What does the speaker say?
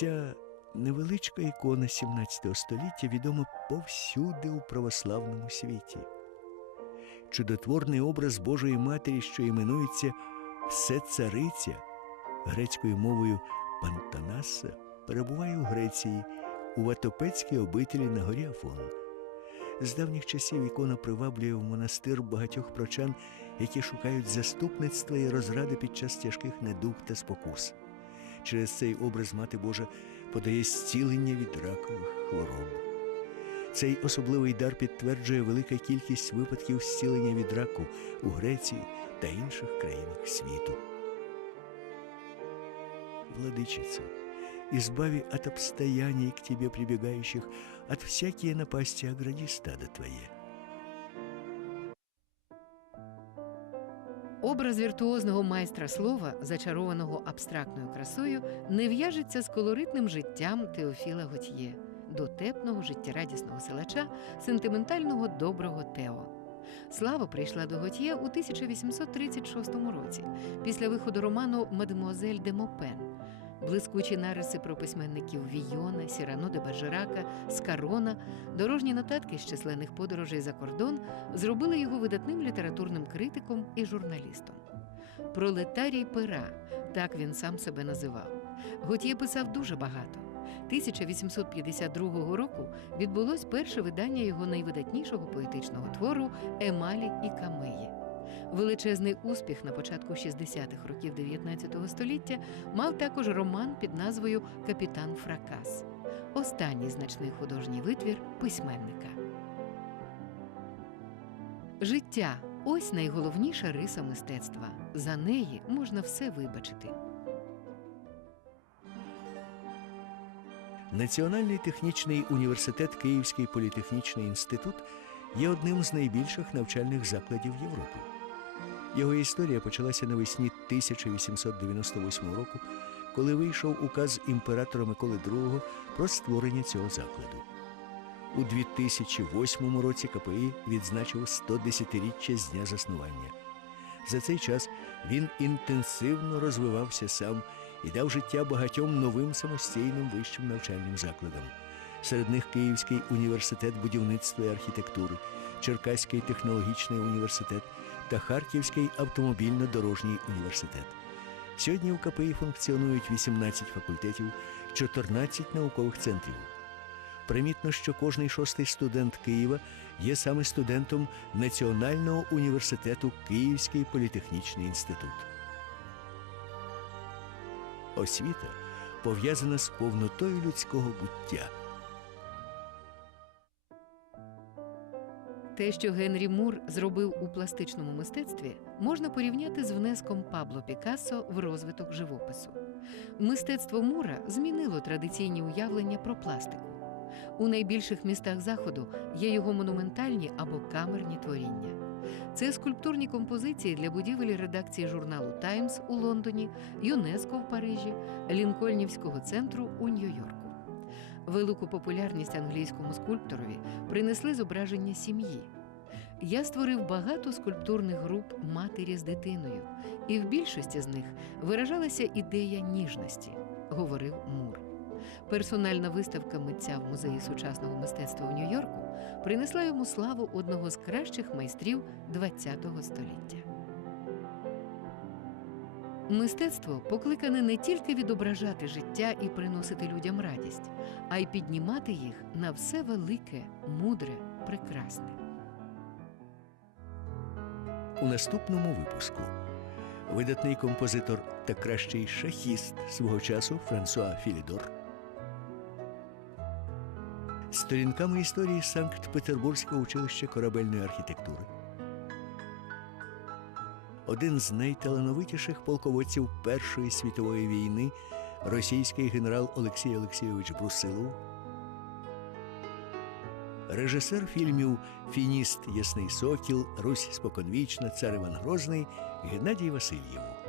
这 невеличка ікона 17 століття відома повсюди у православному світі. Чудотворний образ Божої Матері, що іменується Всецариця грецькою мовою Пантанаса, перебуває у Греції у Ватопецькій обителі на горі Афон. З давніх часів ікона приваблює в монастир багатьох прочан, які шукають заступництва і розради під час тяжких недуг та спокус. Через цей образ Мати Божа подає зцілення від ракових хвороб. Цей особливий дар підтверджує велика кількість випадків зцілення від раку у Греції та інших країнах світу. Владычица, избави от обстояний к Тебе прибегающих, от всякие напасти огради стадо Твое. Образ віртуозного майстра слова, зачарованого абстрактною красою, не в'яжеться з колоритним життям Теофіла Готьє, дотепного життєрадісного силача, сентиментального доброго Тео. Слава прийшла до Готьє у 1836 році, після виходу роману Мадемуазель де Мопен. Блискучі нариси про письменників Війона, Сірано де Бержерака, Скарона, дорожні нотатки з численних подорожей за кордон зробили його видатним літературним критиком і журналістом. Пролетарій пера, так він сам себе називав. Готьє писав дуже багато. 1852 року відбулось перше видання його найвидатнішого поетичного твору Емалі і Камеї. Величезний успіх на початку 60-х років 19 століття мав також роман під назвою Капітан Фракас, останній значний художній витвір письменника. Життя ось найголовніша риса мистецтва. За неї можна все вибачити. Національний технічний університет Київський політехнічний інститут є одним з найбільших навчальних закладів Європи. Його історія почалася навесні 1898 року, коли вийшов указ імператора Миколи II про створення цього закладу. У 2008 році КПІ відзначив 110-річчя з дня заснування. За цей час він інтенсивно розвивався сам і дав життя багатьом новим самостійним вищим навчальним закладам. Серед них Київський університет будівництва і архітектури, Черкаський технологічний університет та Харківський автомобільно-дорожній університет. Сьогодні у КПІ функціонують 18 факультетів, 14 наукових центрів. Примітно, що кожний шостий студент Києва є саме студентом Національного університету Київський політехнічний інститут. Освіта пов'язана з повнотою людського буття. Те, що Генрі Мур зробив у пластичному мистецтві, можна порівняти з внеском Пабло Пікассо в розвиток живопису. Мистецтво Мура змінило традиційні уявлення про пластику. У найбільших містах заходу є його монументальні або камерні творіння. Це скульптурні композиції для будівель редакції журналу Таймс у Лондоні, ЮНЕСКО в Парижі, Лінкольнівського центру у Нью-Йорку. Велику популярність англійському скульпторові принесли зображення сім'ї. Я створив багато скульптурних груп матері з дитиною, і в більшості з них виражалася ідея ніжності, говорив Мур. Персональна виставка митця в музеї сучасного мистецтва в Нью-Йорку принесла йому славу одного з кращих майстрів ХХ століття. Мистецтво покликане не тільки відображати життя і приносити людям радість, а й піднімати їх на все велике, мудре, прекрасне. У наступному випуску видатний композитор та кращий шахіст свого часу Франсуа Філідор. Сторінками історії Санкт-Петербурзького училища корабельної архітектури один з найталановитіших полководців Першої світової війни, російський генерал Олексій Олексійович Брусилов, режисер фільмів Фініст Ясний Сокіл, Русь Споконвічна, Цар Іван Грозний Геннадій Васильєв.